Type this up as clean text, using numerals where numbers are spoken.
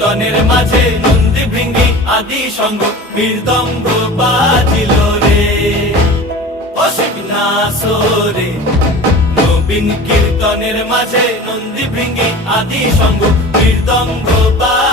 কীর্তনের মাঝে নন্দী ভৃঙ্গি আদি সঙ্গ মৃদঙ্গ বাজিল রে, অসিক নাসরে। নবীন কীর্তনের মাঝে নন্দী ভৃঙ্গি আদি সঙ্গ মৃদঙ্গ বাজিল